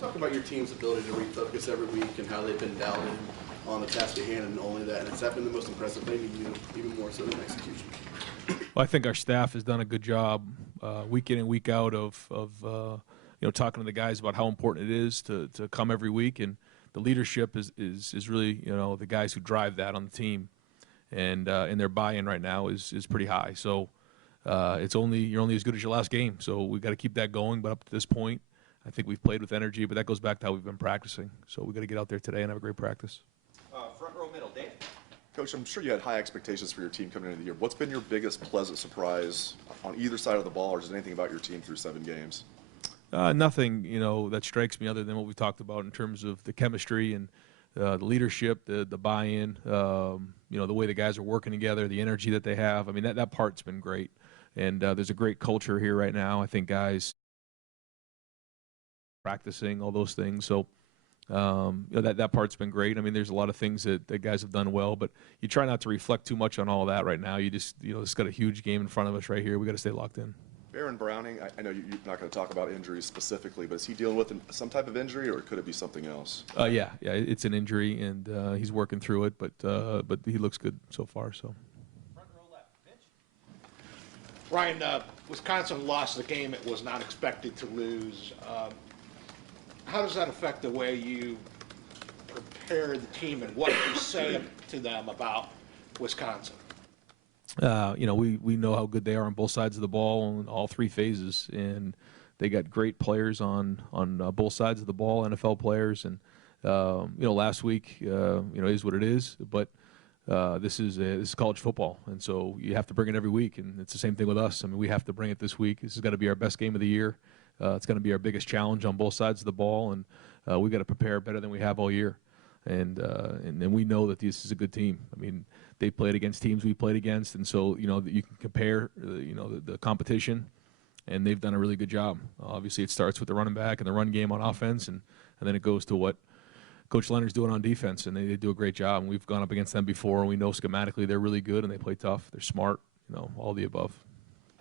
Talk about your team's ability to refocus every week and how they've been dialed in on the task at hand and only that. And has that been the most impressive thing to you, even more so than execution? Well, I think our staff has done a good job week in and week out of talking to the guys about how important it is to come every week, and the leadership is really the guys who drive that on the team, and their buy-in right now is pretty high. So you're only as good as your last game. So we've got to keep that going. But up to this point, I think we've played with energy. But that goes back to how we've been practicing. So we've got to get out there today and have a great practice. Front row middle, Dave. Coach, I'm sure you had high expectations for your team coming into the year. What's been your biggest pleasant surprise on either side of the ball, or is there anything about your team through 7 games? Nothing, that strikes me other than what we talked about in terms of the chemistry and the leadership, the buy-in, the way the guys are working together, the energy that they have. I mean, that part's been great. And there's a great culture here right now. I think guys practicing, all those things. So, that part's been great. I mean, there's a lot of things that guys have done well, but you try not to reflect too much on all of that right now. You just, it's got a huge game in front of us right here. We got to stay locked in. Baron Browning, I know you're not going to talk about injuries specifically, but is he dealing with some type of injury, or could it be something else? Yeah, it's an injury, and he's working through it, but he looks good so far. So. Front row left, Mitch. Ryan, Wisconsin lost the game it was not expected to lose. How does that affect the way you prepare the team and what you say to them about Wisconsin? We know how good they are on both sides of the ball in all 3 phases, and they got great players on both sides of the ball, NFL players, and last week is what it is, but this is college football, and so you have to bring it every week, and it's the same thing with us. I mean, we have to bring it this week. This has got to be our best game of the year. It's going to be our biggest challenge on both sides of the ball, and we've got to prepare better than we have all year. And then we know that this is a good team. I mean, they played against teams we played against, and so you can compare the competition, and they've done a really good job. Obviously, it starts with the running back and the run game on offense, and then it goes to what Coach Leonard's doing on defense, and they do a great job. And we've gone up against them before, and we know schematically they're really good, and they play tough. They're smart, all the above.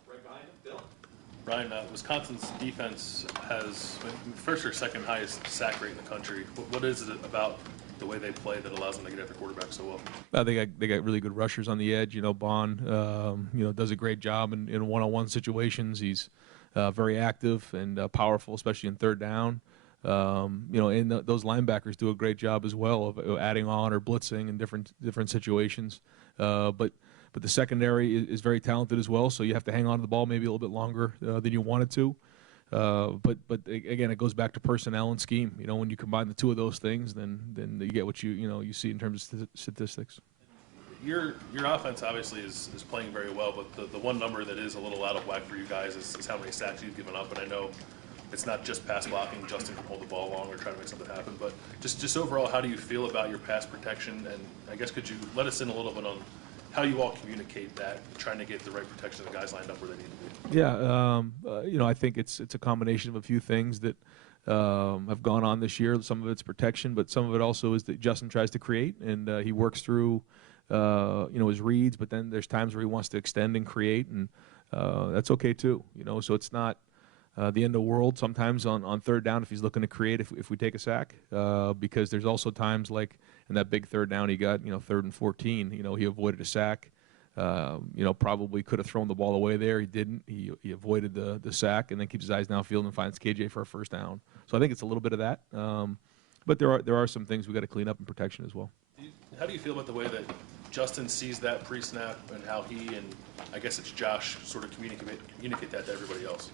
Right behind him, Bill. Brian, Wisconsin's defense has first or second highest sack rate in the country. What is it about the way they play that allows them to get after quarterbacks so well? They got really good rushers on the edge. Bond, does a great job in one-on-one situations. He's very active and powerful, especially in third down. And those linebackers do a great job as well of adding on or blitzing in different situations. But the secondary is very talented as well, so you have to hang on to the ball maybe a little bit longer than you wanted to. But again, it goes back to personnel and scheme. When you combine the two of those things, then you get what you see in terms of statistics. Your offense obviously is playing very well, but the one number that is a little out of whack for you guys is how many sacks you've given up. And I know it's not just pass blocking. Justin can hold the ball long or try to make something happen. But just overall, how do you feel about your pass protection? And I guess could you let us in a little bit on how you all communicate that, trying to get the right protection of the guys lined up where they need to be? Yeah, I think it's a combination of a few things that have gone on this year. Some of it's protection, but some of it also is that Justin tries to create, and he works through his reads, but then there's times where he wants to extend and create, and that's okay too. So it's not the end of the world sometimes on third down if he's looking to create if we take a sack, because there's also times like in that big third down he got, 3rd and 14, he avoided a sack. Probably could have thrown the ball away there. He didn't. He avoided the sack and then keeps his eyes downfield and finds KJ for a first down. So I think it's a little bit of that. But there are some things we got to clean up in protection as well. How do you feel about the way that Justin sees that pre-snap and how he and I guess it's Josh sort of communicate that to everybody else?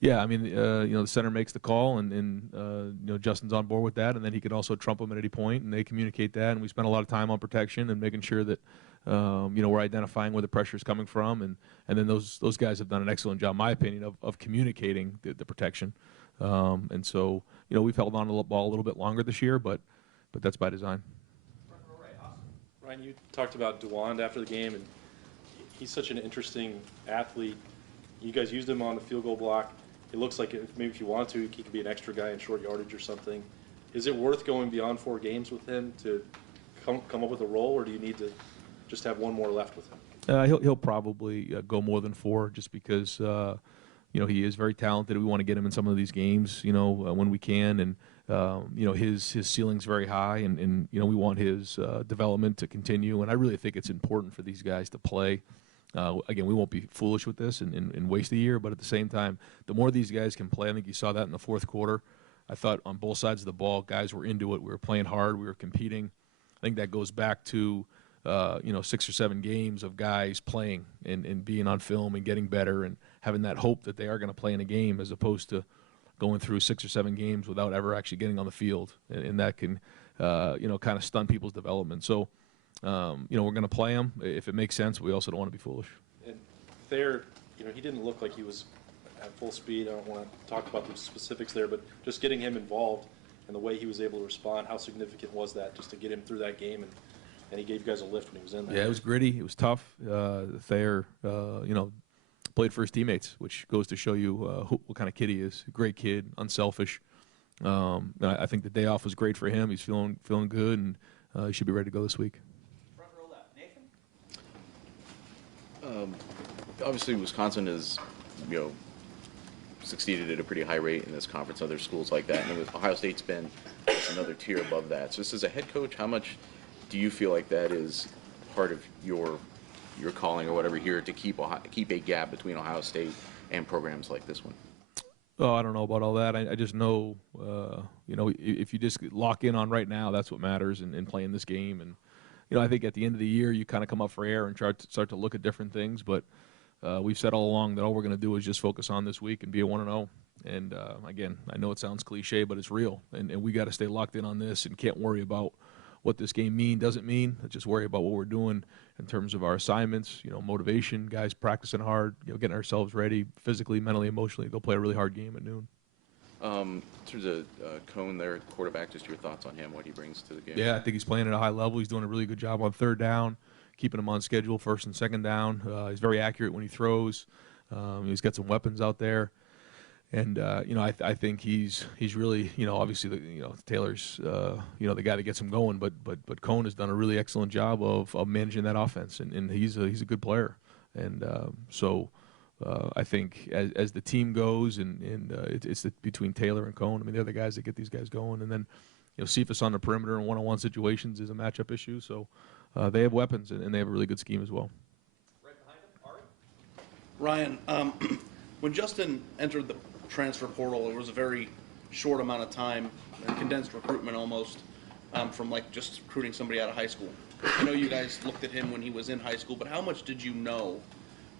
Yeah, I mean, the center makes the call, and Justin's on board with that, and then he can also trump him at any point, and they communicate that, and we spend a lot of time on protection and making sure that we're identifying where the pressure is coming from, and then those guys have done an excellent job, in my opinion, of communicating the protection, and so we've held on to the ball a little bit longer this year, but that's by design. Ryan, you talked about DeWand after the game, and he's such an interesting athlete. You guys used him on the field goal block. It looks like if you want to, he could be an extra guy in short yardage or something. Is it worth going beyond 4 games with him to come up with a role, or do you need to just have one more left with him? He'll probably go more than 4 just because he is very talented. We want to get him in some of these games, when we can. And, his ceiling's very high, and we want his development to continue. And I really think it's important for these guys to play. Again, we won't be foolish with this and waste a year, but at the same time, the more these guys can play, I think you saw that in the fourth quarter. I thought on both sides of the ball, guys were into it. We were playing hard. We were competing. I think that goes back to 6 or 7 games of guys playing and being on film and getting better and having that hope that they are going to play in a game, as opposed to going through 6 or 7 games without ever actually getting on the field, and that can kind of stun people's development. So we're going to play them if it makes sense. We also don't want to be foolish. And Thayer, he didn't look like he was at full speed. I don't want to talk about the specifics there, but just getting him involved and the way he was able to respond, how significant was that just to get him through that game? And he gave you guys a lift when he was in there. Yeah, it was gritty. It was tough. Thayer, played for his teammates, which goes to show you what kind of kid he is. A great kid, unselfish. I think the day off was great for him. He's feeling good, and he should be ready to go this week. Front row left, Nathan. Obviously, Wisconsin has, succeeded at a pretty high rate in this conference. Other schools like that, and Ohio State's been another tier above that. So, just as a head coach, how much do you feel like that is part of your calling or whatever here to keep a gap between Ohio State and programs like this one? Oh, I don't know about all that. I just know, if you just lock in on right now, that's what matters in playing this game. And, I think at the end of the year, you kind of come up for air and start to look at different things. But we've said all along that all we're going to do is just focus on this week and be a 1-0. And, again, I know it sounds cliche, but it's real. And we got to stay locked in on this and can't worry about what this game doesn't mean. Just worry about what we're doing in terms of our assignments, motivation, guys practicing hard, getting ourselves ready physically, mentally, emotionally, go play a really hard game at noon. In terms of Cone there, quarterback, just your thoughts on him, what he brings to the game? Yeah, I think he's playing at a high level. He's doing a really good job on third down, keeping him on schedule, first and second down. He's very accurate when he throws. He's got some weapons out there. And I think he's really, obviously Taylor's the guy that gets him going, but Cone has done a really excellent job of managing that offense, and he's a good player. And so I think as the team goes, and it's between Taylor and Cone. I mean, they're the guys that get these guys going. And then Cephas on the perimeter in one-on-one situations is a matchup issue. So they have weapons, and they have a really good scheme as well. Right behind him, Ari. Ryan, when Justin entered the transfer portal, it was a very short amount of time, a condensed recruitment almost, from just recruiting somebody out of high school. I know you guys looked at him when he was in high school, but how much did you know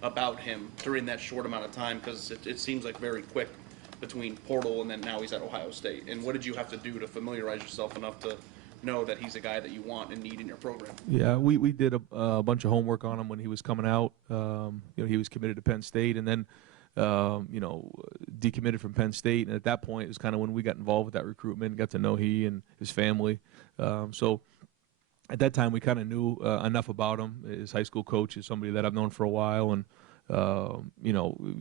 about him during that short amount of time? Because it seems like very quick between portal and then now he's at Ohio State. And what did you have to do to familiarize yourself enough to know that he's a guy that you want and need in your program? Yeah, we did a bunch of homework on him when he was coming out. He was committed to Penn State, and then decommitted from Penn State, and at that point it was kind of when we got involved with that recruitment, got to know he and his family. So at that time we kind of knew enough about him. His high school coach is somebody that I've known for a while, and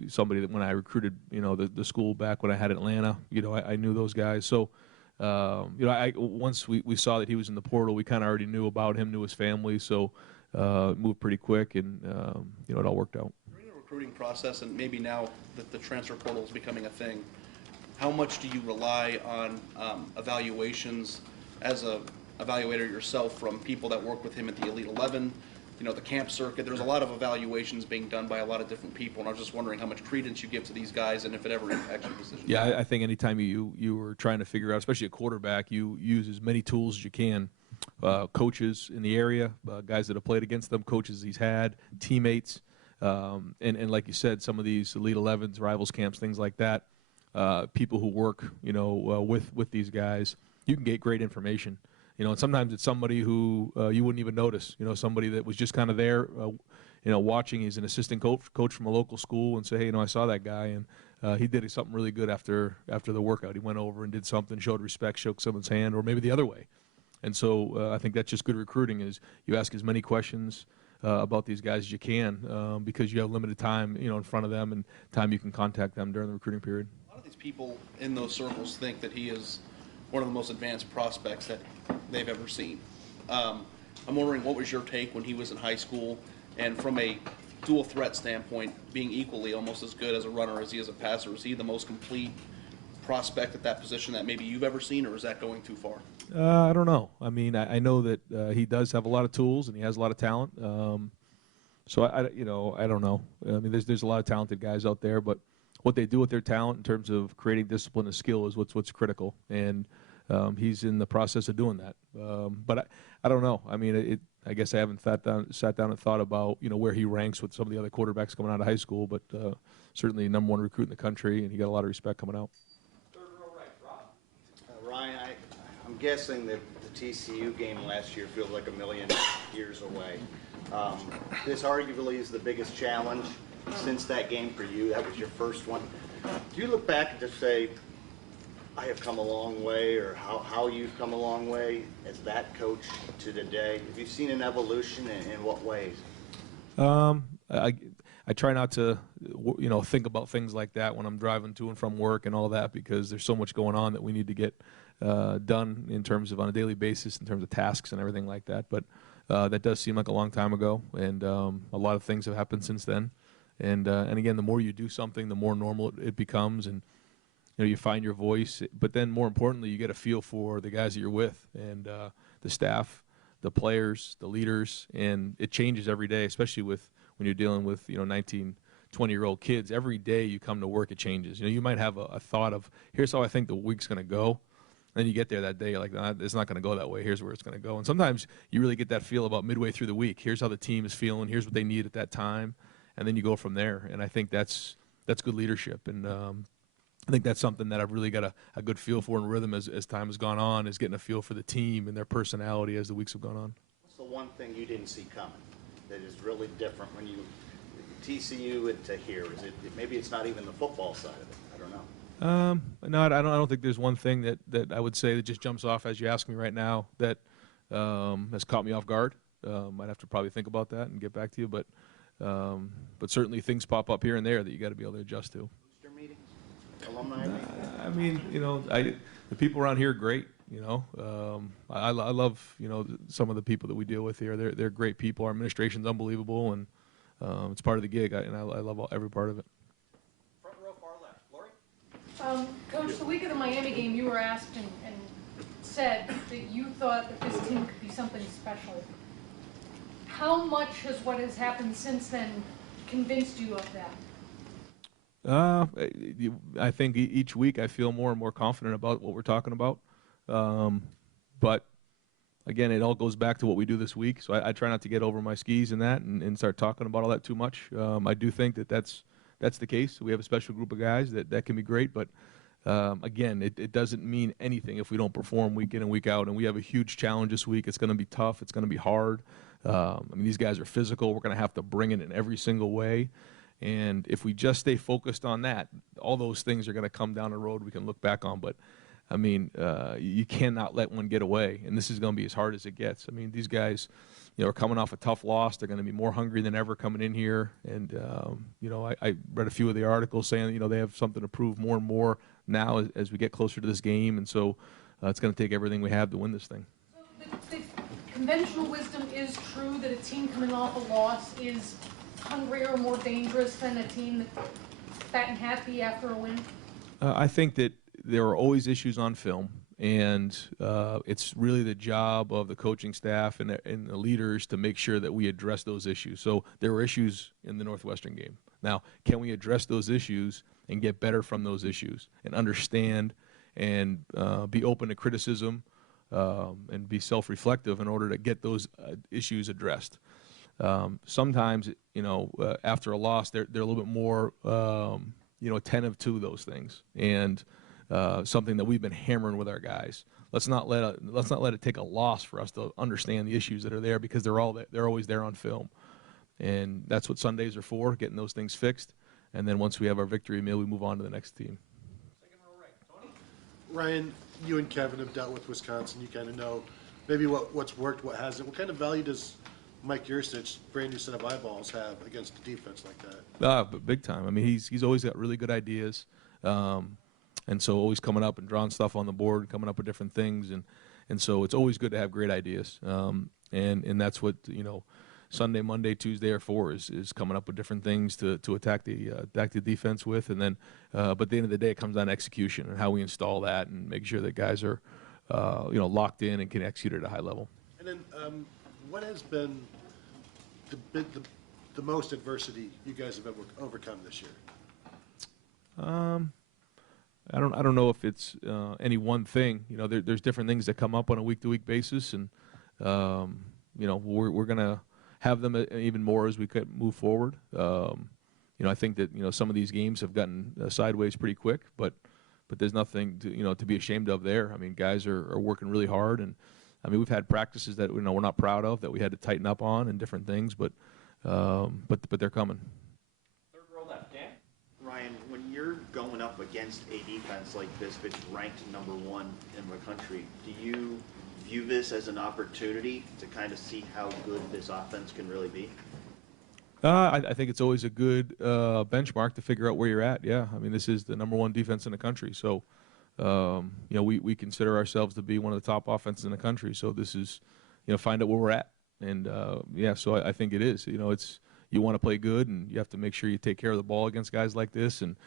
somebody that when I recruited the school back when I had Atlanta, I knew those guys. So once we saw that he was in the portal, we kind of already knew about him, knew his family, so moved pretty quick, and it all worked out. Recruiting process, and maybe now that the transfer portal is becoming a thing, how much do you rely on evaluations as a evaluator yourself from people that work with him at the Elite 11, the camp circuit? There's a lot of evaluations being done by a lot of different people, and I was just wondering how much credence you give to these guys and if it ever impacts your decision. Yeah, I think anytime you were trying to figure out, especially a quarterback, you use as many tools as you can. Coaches in the area, guys that have played against them, coaches he's had, teammates. And like you said, some of these Elite 11s, rivals camps, things like that, people who work, with these guys, you can get great information. And sometimes it's somebody who you wouldn't even notice. Somebody that was just kind of there, watching. He's an assistant coach from a local school, and say, hey, I saw that guy, and he did something really good after the workout. He went over and did something, showed respect, shook someone's hand, or maybe the other way. And so I think that's just good recruiting. Is you ask as many questions about these guys as you can, because you have limited time, in front of them, and time you can contact them during the recruiting period. A lot of these people in those circles think that he is one of the most advanced prospects that they've ever seen. I'm wondering, what was your take when he was in high school, and from a dual threat standpoint, being equally almost as good as a runner as he is a passer? Is he the most complete prospect at that position that maybe you've ever seen, or is that going too far? I don't know. I mean, I know that he does have a lot of tools and he has a lot of talent. So I don't know. I mean, there's a lot of talented guys out there, but what they do with their talent in terms of creating discipline and skill is what's critical, and he's in the process of doing that. But I don't know. I mean, I guess I haven't sat down and thought about where he ranks with some of the other quarterbacks coming out of high school, but certainly #1 recruit in the country, and he got a lot of respect coming out. Third row right, Rob. Ryan, I'm guessing that the TCU game last year feels like a million years away. This arguably is the biggest challenge since that game for you. That was your first one. Do you look back and just say, I have come a long way, or how you've come a long way as that coach to today? Have you seen an evolution, and in what ways? I try not to, think about things like that when I'm driving to and from work and all that, because there's so much going on that we need to get done in terms of on a daily basis, in terms of tasks and everything like that. But that does seem like a long time ago, and a lot of things have happened since then. And again, the more you do something, the more normal it becomes, and you find your voice. But then, more importantly, you get a feel for the guys that you're with, and the staff, the players, the leaders, and it changes every day, especially when you're dealing with 19, 20-year-old kids. Every day you come to work, it changes. You might have a thought of, here's how I think the week's going to go. Then you get there that day, you're like, nah, it's not going to go that way. Here's where it's going to go. And sometimes you really get that feel about midway through the week. Here's how the team is feeling. Here's what they need at that time. And then you go from there. And I think that's good leadership. And I think that's something that I've really got a good feel for and rhythm as time has gone on, is getting a feel for the team and their personality as the weeks have gone on. What's the one thing you didn't see coming that is really different when you TCU to here? Is it maybe it's not even the football side of it? I don't know. No, I don't think there's one thing that I would say that just jumps off as you ask me right now that has caught me off guard. I'd have to probably think about that and get back to you, but certainly things pop up here and there that you got to be able to adjust to. Booster meetings, alumni meetings. I mean, the people around here are great. I love some of the people that we deal with here. They're great people. Our administration's unbelievable, and it's part of the gig, and I love every part of it. Front row far left, Lori. Coach, the week of the Miami game, you were asked and said that you thought that this team could be something special. How much has what has happened since then convinced you of that? I think each week I feel more and more confident about what we're talking about. But again, it all goes back to what we do this week. So I try not to get over my skis in that and start talking about all that too much. I do think that's the case. We have a special group of guys that can be great, but again, it doesn't mean anything if we don't perform week in and week out. And we have a huge challenge this week. It's going to be tough. It's going to be hard. I mean, these guys are physical. We're going to have to bring it in every single way. And if we just stay focused on that, all those things are going to come down the road we can look back on. But, I mean, you cannot let one get away. And this is going to be as hard as it gets. I mean, these guys, are coming off a tough loss. They're going to be more hungry than ever coming in here. And, I read a few of the articles saying, they have something to prove more and more now as we get closer to this game. And so it's going to take everything we have to win this thing. So the conventional wisdom is true that a team coming off a loss is hungrier, more dangerous than a team that's fat and happy after a win? I think that there are always issues on film, and it's really the job of the coaching staff and the leaders to make sure that we address those issues. So there were issues in the Northwestern game. Now, can we address those issues and get better from those issues and understand and be open to criticism and be self-reflective in order to get those issues addressed? Sometimes, after a loss, they're a little bit more, attentive to those things, and something that we've been hammering with our guys. Let's not let it take a loss for us to understand the issues that are there, because they're always there on film, and that's what Sundays are for, getting those things fixed. And then once we have our victory meal, we move on to the next team. Second row right, Tony. Ryan, you and Kevin have dealt with Wisconsin. You kind of know maybe what's worked, what hasn't. What kind of value does Mike Yurcich, brand new set of eyeballs, have against a defense like that? But big time. I mean, he's always got really good ideas, and so always coming up and drawing stuff on the board, coming up with different things, and so it's always good to have great ideas, and that's what Sunday, Monday, Tuesday, or 4 is coming up with different things to attack the defense with, and then but at the end of the day, it comes down to execution and how we install that and make sure that guys are locked in and can execute at a high level. And then, what has been the most adversity you guys have ever overcome this year? I don't know if it's any one thing. There's different things that come up on a week-to-week basis, and we're gonna have them even more as we could move forward. I think that some of these games have gotten sideways pretty quick, but there's nothing to be ashamed of there. I mean, guys are working really hard, and I mean we've had practices that we're not proud of, that we had to tighten up on and different things, but they're coming. Third row left, Dan. Ryan, when you're going up against a defense like this that's ranked number 1 in the country, do you view this as an opportunity to kind of see how good this offense can really be? I think it's always a good benchmark to figure out where you're at. Yeah, I mean this is the number 1 defense in the country, so we consider ourselves to be one of the top offenses in the country. So this is find out where we're at, and so I think it is. It's you want to play good, and you have to make sure you take care of the ball against guys like this, and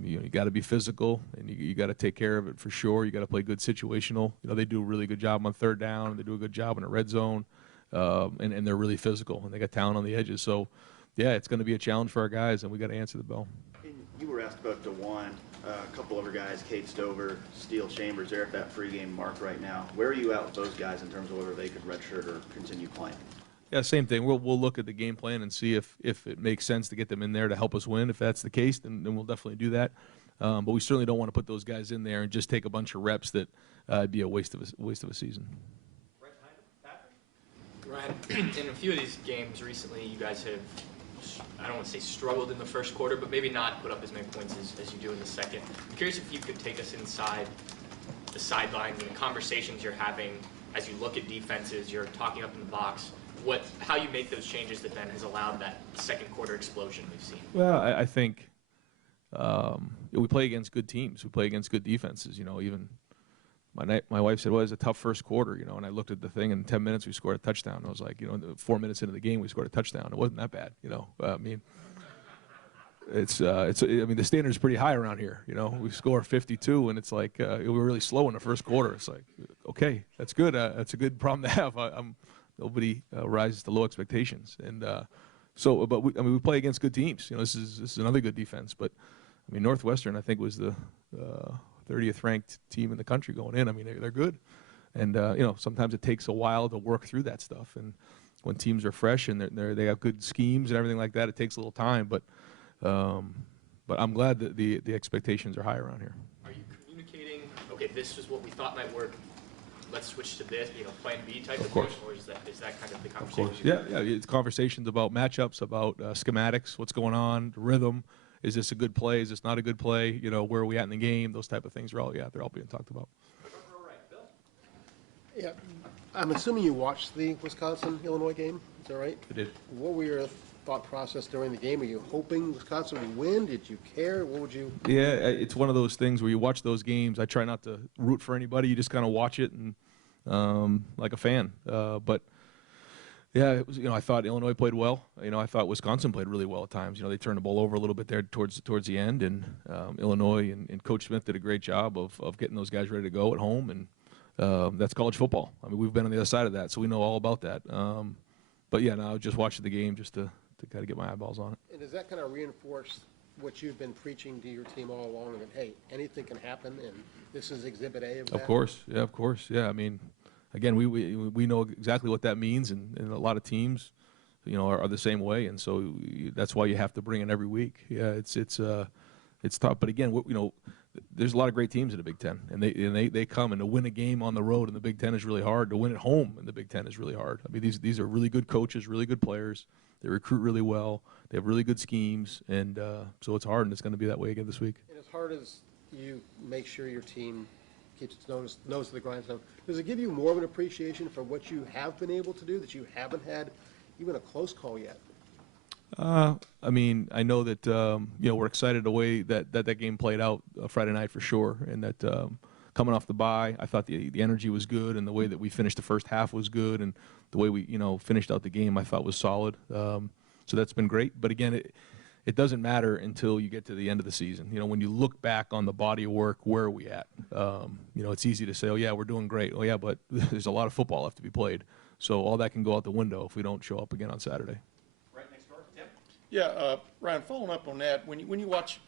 you got to be physical, and you got to take care of it for sure. You got to play good situational. They do a really good job on third down. They do a good job in the red zone, and they're really physical, and they got talent on the edges. So, yeah, it's going to be a challenge for our guys, and we got to answer the bell. And you were asked about DeJuan. A couple other guys, Kate Stover, Steele Chambers, they're at that free-game mark right now. Where are you at with those guys in terms of whether they could redshirt or continue playing? Yeah, same thing. We'll look at the game plan and see if it makes sense to get them in there to help us win. If that's the case, then we'll definitely do that. But we certainly don't want to put those guys in there and just take a bunch of reps that would be a waste of a season. Right behind him, Patrick. Ryan, in a few of these games recently, you guys have, I don't want to say struggled in the first quarter, but maybe not put up as many points as you do in the second. I'm curious if you could take us inside the sidelines and the conversations you're having as you look at defenses, you're talking up in the box, how you make those changes that then has allowed that second quarter explosion we've seen. Well, I think we play against good teams. We play against good defenses. Even my wife said, well, it was a tough first quarter, and I looked at the thing, and in 10 minutes we scored a touchdown. I was like, 4 minutes into the game we scored a touchdown. It wasn't that bad, I mean, I mean, the standard is pretty high around here. We score 52, and it's like we were really slow in the first quarter. It's like, okay, that's good. That's a good problem to have. Nobody rises to low expectations, and but we play against good teams. This is another good defense. But I mean, Northwestern, I think, was the 30th ranked team in the country going in. I mean, they're good, and sometimes it takes a while to work through that stuff. And when teams are fresh and they have good schemes and everything like that, it takes a little time. But I'm glad that the expectations are high around here. Are you communicating? Okay, this is what we thought might work. Let's switch to this, plan B type of thing, or is that kind of the conversation? Of course. Yeah, it's conversations about matchups, about schematics, what's going on, the rhythm. Is this a good play? Is this not a good play? Where are we at in the game? Those type of things are all being talked about. Yeah, I'm assuming you watched the Wisconsin-Illinois game. Is that right? I did. What were your thought process during the game? Were you hoping Wisconsin would win? Did you care? What would you? Yeah, it's one of those things where you watch those games. I try not to root for anybody. You just kind of watch it and like a fan. But yeah, it was, I thought Illinois played well. I thought Wisconsin played really well at times. They turned the ball over a little bit there towards the end, and Illinois and Coach Smith did a great job of getting those guys ready to go at home. And that's college football. I mean, we've been on the other side of that, so we know all about that. But yeah, now just watching the game just to kind of get my eyeballs on it. And does that kind of reinforce what you've been preaching to your team all along, that, hey, anything can happen, and this is Exhibit A of that? Of course. Yeah, I mean, again, we know exactly what that means, and a lot of teams, are the same way, and so that's why you have to bring it every week. Yeah, it's tough. But again, there's a lot of great teams in the Big Ten, and they come, and to win a game on the road in the Big Ten is really hard. To win at home in the Big Ten is really hard. I mean, these are really good coaches, really good players. They recruit really well. They have really good schemes, and so it's hard, and it's going to be that way again this week. And as hard as you make sure your team keeps its nose to the grindstone, does it give you more of an appreciation for what you have been able to do that you haven't had even a close call yet? I mean, I know that we're excited the way that game played out Friday night for sure, and that coming off the bye, I thought the energy was good, and the way that we finished the first half was good, and the way we finished out the game I thought was solid. So that's been great. But again, it doesn't matter until you get to the end of the season. When you look back on the body of work, where are we at? It's easy to say, oh yeah, we're doing great. Oh yeah, but there's a lot of football left to be played. So all that can go out the window if we don't show up again on Saturday. Right next door, Tim? Yeah, Ryan, following up on that, when you watch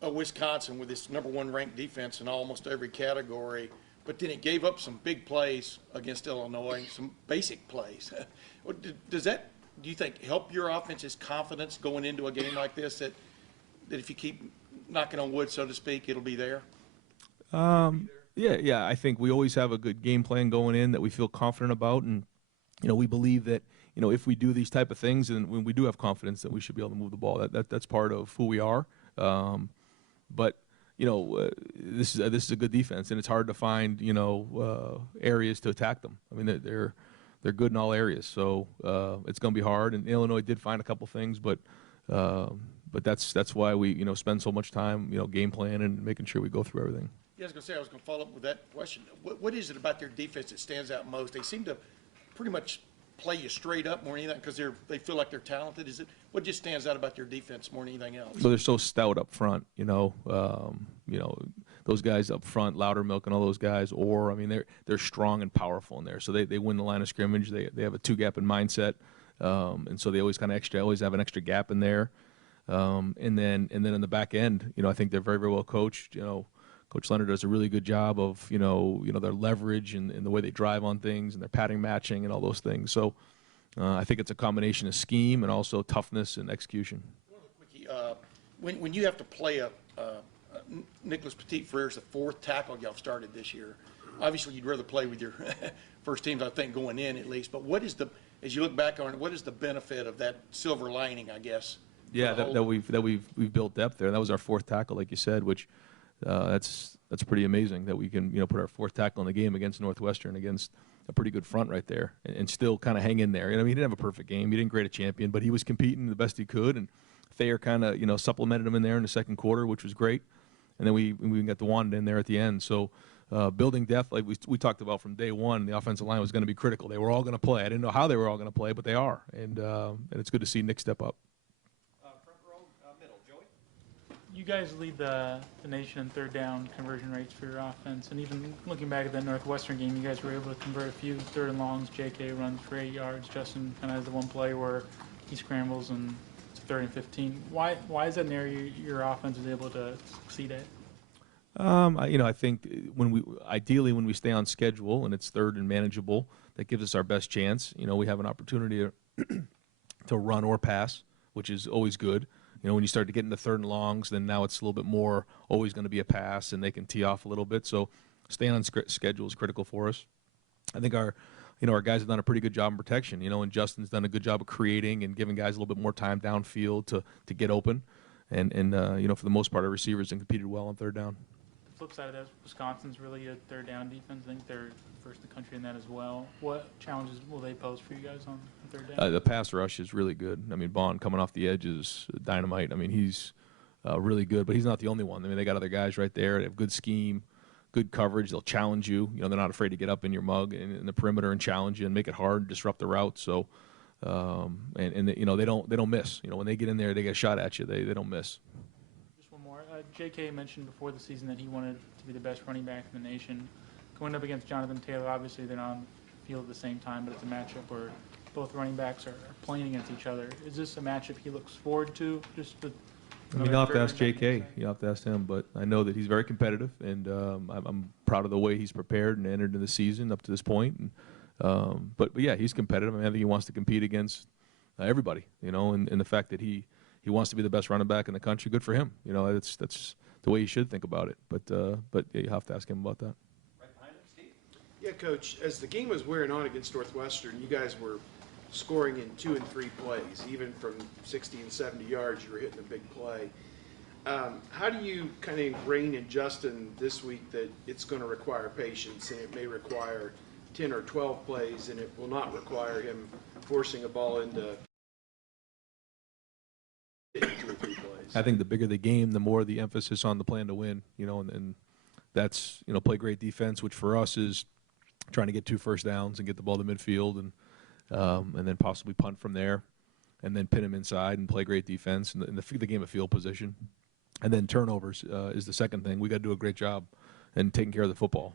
Wisconsin with its #1 ranked defense in almost every category, but then it gave up some big plays against Illinois, some basic plays. Do you think help your offense's confidence going into a game like this, that if you keep knocking on wood, so to speak, it'll be there? Yeah. I think we always have a good game plan going in that we feel confident about, and we believe that if we do these type of things, and when we do have confidence that we should be able to move the ball, that's part of who we are. But this is a good defense, and it's hard to find areas to attack them. I mean, they're good in all areas, so it's going to be hard. And Illinois did find a couple things, but that's why we spend so much time game plan and making sure we go through everything. Yeah, I was going to follow up with that question. What is it about their defense that stands out most? They seem to pretty much play you straight up more than anything because they feel like they're talented. What just stands out about their defense more than anything else? So they're so stout up front, those guys up front, Loudermilk and all those guys, they're strong and powerful in there. So they win the line of scrimmage. They have a two-gap in mindset, and so they always always have an extra gap in there. And then in the back end, I think they're very, very well coached. Coach Leonard does a really good job of their leverage and the way they drive on things and their pattern matching and all those things. So I think it's a combination of scheme and also toughness and execution. When you have to play Nicholas Petit-Frere is the fourth tackle y'all started this year. Obviously, you'd rather play with your first teams, I think, going in at least. But as you look back on it, what is the benefit of that silver lining, I guess? Yeah, that we've built depth there. And that was our fourth tackle, like you said, which that's pretty amazing that we can put our fourth tackle in the game against Northwestern, against a pretty good front right there, and still kind of hang in there. He didn't have a perfect game. He didn't grade a champion, but he was competing the best he could, and Thayer kind of supplemented him in there in the second quarter, which was great. And then we got DeWanda in there at the end. So building depth, like we talked about from day one, the offensive line was going to be critical. They were all going to play. I didn't know how they were all going to play, but they are. And it's good to see Nick step up. Front row, middle, Joey? You guys lead the nation in third down conversion rates for your offense. And even looking back at that Northwestern game, you guys were able to convert a few third and longs. J.K. runs for 8 yards. Justin kind of has the one play where he scrambles and it's 3rd and 15. Why is that an area your offense is able to succeed at? I think when we stay on schedule and it's third and manageable, that gives us our best chance. We have an opportunity to run or pass, which is always good. When you start to get into third and longs, then now it's a little bit more always going to be a pass, and they can tee off a little bit. So staying on schedule is critical for us. I think our guys have done a pretty good job in protection, and Justin's done a good job of creating and giving guys a little bit more time downfield to get open. And for the most part, our receivers have competed well on third down. The flip side of that, Wisconsin's really a third down defense. I think they're first in the country in that as well. What challenges will they pose for you guys on third down? The pass rush is really good. Bond coming off the edge is dynamite. He's really good, but he's not the only one. They got other guys right there. They have good scheme, good coverage. They'll challenge you. They're not afraid to get up in your mug and in the perimeter and challenge you and make it hard, disrupt the route. So, they don't miss. When they get in there, they get a shot at you. They don't miss. Just one more. J.K. mentioned before the season that he wanted to be the best running back in the nation. Going up against Jonathan Taylor, obviously they're not on the field at the same time, but it's a matchup where both running backs are playing against each other. Is this a matchup he looks forward to? You'll have to ask J.K. You'll have to ask him, but I know that he's very competitive, and I'm proud of the way he's prepared and entered into the season up to this point. And, but yeah, he's competitive. I think he wants to compete against everybody, and the fact that he wants to be the best running back in the country, good for him. That's the way you should think about it. But yeah, you have to ask him about that. Right behind him, Steve. Yeah, Coach, as the game was wearing on against Northwestern, you guys were scoring in 2 and 3 plays. Even from 60 and 70 yards, you were hitting a big play. How do you kind of ingrain in Justin this week that it's going to require patience, and it may require 10 or 12 plays, and it will not require him forcing a ball into 2 or 3 plays? I think the bigger the game, the more the emphasis on the plan to win, and that's, play great defense, which for us is trying to get 2 first downs and get the ball to midfield and then possibly punt from there and then pin them inside and play great defense and the game of field position. And then turnovers is the second thing. We got to do a great job in taking care of the football.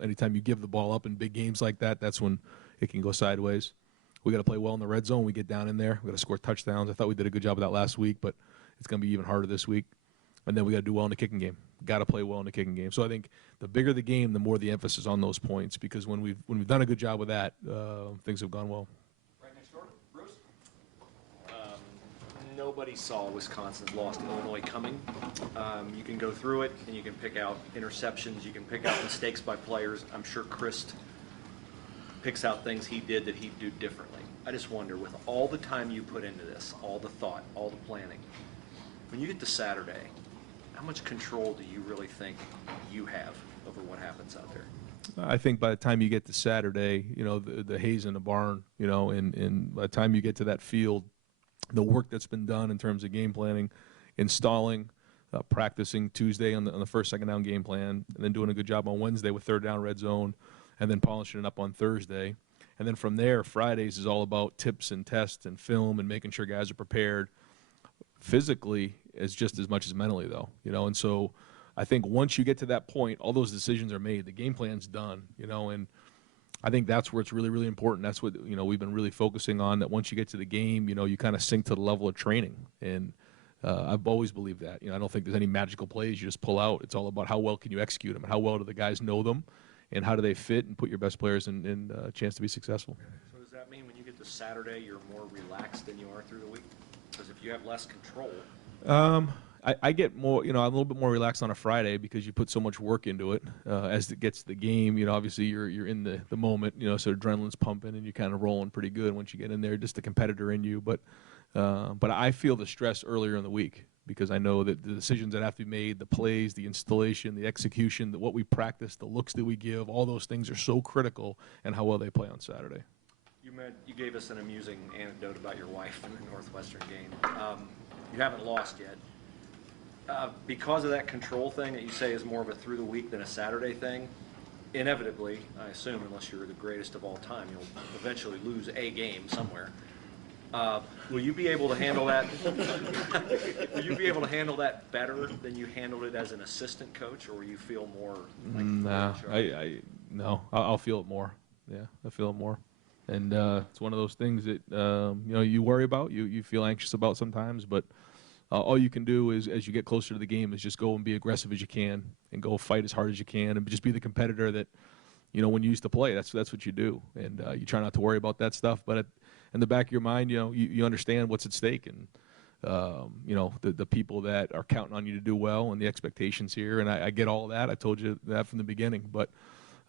Anytime you give the ball up in big games like that, that's when it can go sideways. We got to play well in the red zone. We get down in there. We got to score touchdowns. I thought we did a good job of that last week, but it's going to be even harder this week. And then we got to do well in the kicking game. Got to play well in the kicking game. So I think the bigger the game, the more the emphasis on those points. Because when we've done a good job with that, things have gone well. Right next door, Bruce. Nobody saw Wisconsin lost Illinois coming. You can go through it and you can pick out interceptions. You can pick out mistakes by players. I'm sure Chris picks out things he did that he'd do differently. I just wonder, with all the time you put into this, all the thought, all the planning, when you get to Saturday, how much control do you really think you have over what happens out there? I think by the time you get to Saturday, the hay's in the barn, and by the time you get to that field, the work that's been done in terms of game planning, installing, practicing Tuesday on the first, second down game plan, and then doing a good job on Wednesday with third down red zone, and then polishing it up on Thursday. And then from there, Fridays is all about tips and tests and film and making sure guys are prepared physically as just as much as mentally, though. And so I think once you get to that point, all those decisions are made. The game plan's done, and I think that's where it's really, really important. That's what, we've been really focusing on, that once you get to the game, you kind of sink to the level of training. And I've always believed that. I don't think there's any magical plays you just pull out. It's all about how well can you execute them and how well do the guys know them and how do they fit and put your best players in a chance to be successful. So does that mean when you get to Saturday, you're more relaxed than you are through the week? Because if you have less control. I get more, I'm a little bit more relaxed on a Friday because you put so much work into it. As it gets to the game, obviously you're in the moment, so adrenaline's pumping and you're kind of rolling pretty good once you get in there, just the competitor in you. But I feel the stress earlier in the week because I know that the decisions that have to be made, the plays, the installation, the execution, what we practice, the looks that we give, all those things are so critical in how well they play on Saturday. You gave us an amusing anecdote about your wife in the Northwestern game. You haven't lost yet. Because of that control thing that you say is more of a through the week than a Saturday thing, inevitably, I assume, unless you're the greatest of all time, you'll eventually lose a game somewhere. Will you be able to handle that? Will you be able to handle that better than you handled it as an assistant coach, or will you feel more like No, I'll feel it more. Yeah, I feel it more. And it's one of those things that you worry about, you feel anxious about sometimes, but all you can do is, as you get closer to the game, is just go and be aggressive as you can and go fight as hard as you can and just be the competitor that, when you used to play, that's what you do. And you try not to worry about that stuff, but in the back of your mind, you understand what's at stake and, the people that are counting on you to do well and the expectations here. And I get all that. I told you that from the beginning. But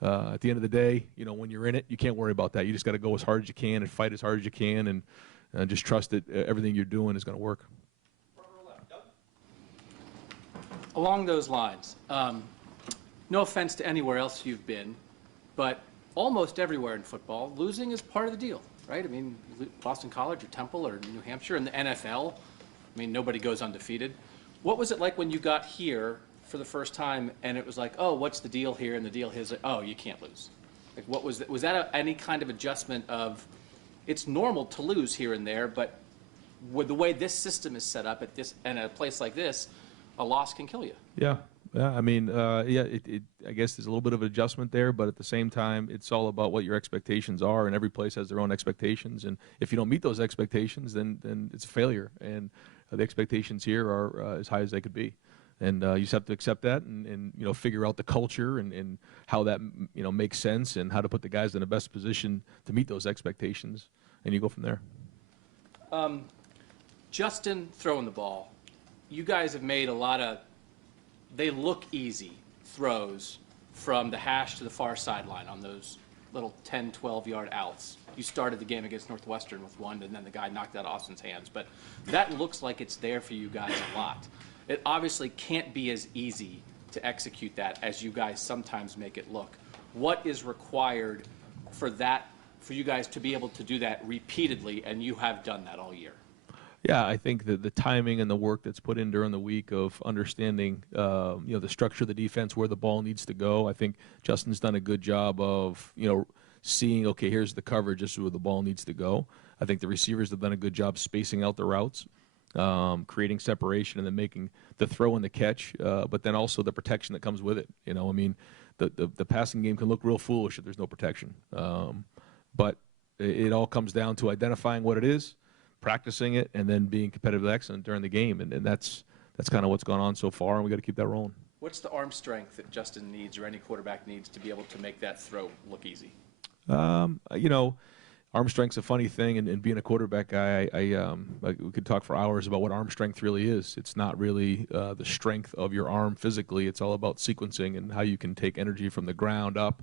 at the end of the day, when you're in it, you can't worry about that. You just got to go as hard as you can and fight as hard as you can and just trust that everything you're doing is going to work. Along those lines, no offense to anywhere else you've been, but almost everywhere in football, losing is part of the deal, right? I mean, Boston College or Temple or New Hampshire in the NFL, I mean, nobody goes undefeated. What was it like when you got here for the first time and it was like, oh, what's the deal here? And the deal is, oh, you can't lose. Like, what was that? Was that any kind of adjustment of, it's normal to lose here and there, but with the way this system is set up at this and a place like this, a loss can kill you. Yeah. I mean, I guess there's a little bit of adjustment there, but at the same time, it's all about what your expectations are, and every place has their own expectations. And if you don't meet those expectations, then it's a failure. And the expectations here are as high as they could be. And you just have to accept that and figure out the culture and how that, makes sense and how to put the guys in the best position to meet those expectations. And you go from there. Justin throwing the ball. You guys have made a lot of, they look easy throws from the hash to the far sideline on those little 10, 12-yard outs. You started the game against Northwestern with one, and then the guy knocked out Austin's hands. But that looks like it's there for you guys a lot. It obviously can't be as easy to execute that as you guys sometimes make it look. What is required for you guys to be able to do that repeatedly, and you have done that all year? Yeah, I think that the timing and the work that's put in during the week of understanding, the structure of the defense, where the ball needs to go. I think Justin's done a good job of, seeing, okay, here's the coverage, this is where the ball needs to go. I think the receivers have done a good job spacing out the routes, creating separation, and then making the throw and the catch, but then also the protection that comes with it. The passing game can look real foolish if there's no protection. But it all comes down to identifying what it is, practicing it, and then being competitively excellent during the game. And that's kind of what's gone on so far, and we got to keep that rolling. What's the arm strength that Justin needs or any quarterback needs to be able to make that throw look easy? Arm strength's a funny thing, and being a quarterback guy, we could talk for hours about what arm strength really is. It's not really the strength of your arm physically. It's all about sequencing and how you can take energy from the ground up,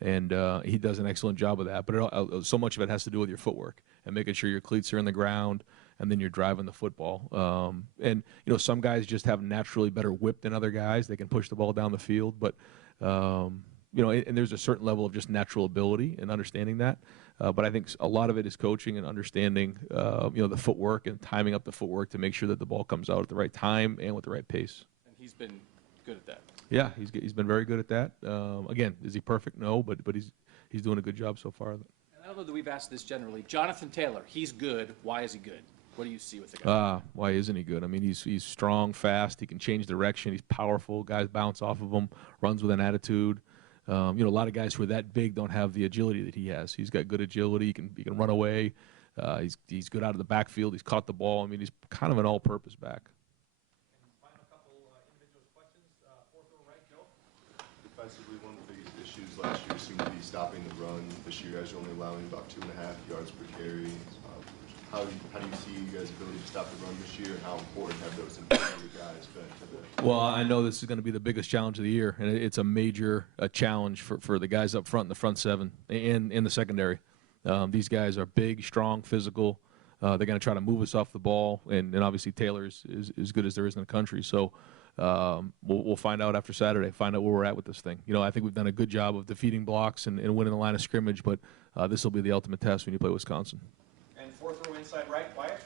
and he does an excellent job of that. But so much of it has to do with your footwork and making sure your cleats are in the ground, and then you're driving the football. Some guys just have naturally better whip than other guys. They can push the ball down the field, but and there's a certain level of just natural ability and understanding that. But I think a lot of it is coaching and understanding, the footwork and timing up the footwork to make sure that the ball comes out at the right time and with the right pace. And he's been good at that. Yeah, he's been very good at that. Again, is he perfect? No, but he's doing a good job so far. And I don't know that we've asked this generally. Jonathan Taylor, he's good. Why is he good? What do you see with the guy? Why isn't he good? I mean, he's strong, fast. He can change direction. He's powerful. Guys bounce off of him. Runs with an attitude. A lot of guys who are that big don't have the agility that he has. He's got good agility. He can run away. He's good out of the backfield. He's caught the ball. I mean, he's kind of an all-purpose back. Defensively, one of the biggest issues last year seemed to be stopping the run. This year, you guys are only allowing about 2.5 yards per carry. How do you see you guys' ability to stop the run this year, and how important have those individual guys been to the? Well, I know this is going to be the biggest challenge of the year, and it's a major challenge for the guys up front in the front seven and in the secondary. These guys are big, strong, physical. They're going to try to move us off the ball, and obviously Taylor is as good as there is in the country. So we'll find out after Saturday, find out where we're at with this thing. I think we've done a good job of defeating blocks and winning the line of scrimmage, but this will be the ultimate test when you play Wisconsin. And fourth row inside right, Wyatt.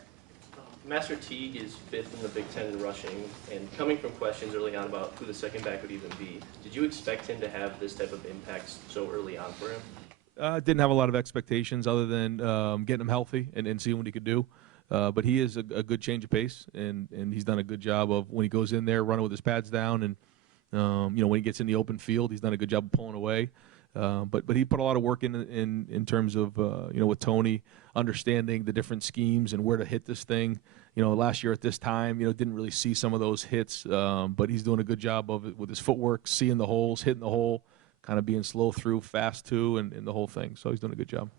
Master Teague is fifth in the Big Ten in rushing, and coming from questions early on about who the second back would even be, did you expect him to have this type of impact so early on for him? Didn't have a lot of expectations other than getting him healthy and seeing what he could do. But he is a good change of pace, and he's done a good job of when he goes in there running with his pads down, and when he gets in the open field, he's done a good job of pulling away. But he put a lot of work in terms of with Tony understanding the different schemes and where to hit this thing. Last year at this time, didn't really see some of those hits, but he's doing a good job of it with his footwork, seeing the holes, hitting the hole, kind of being slow through, fast too, and the whole thing. So he's doing a good job.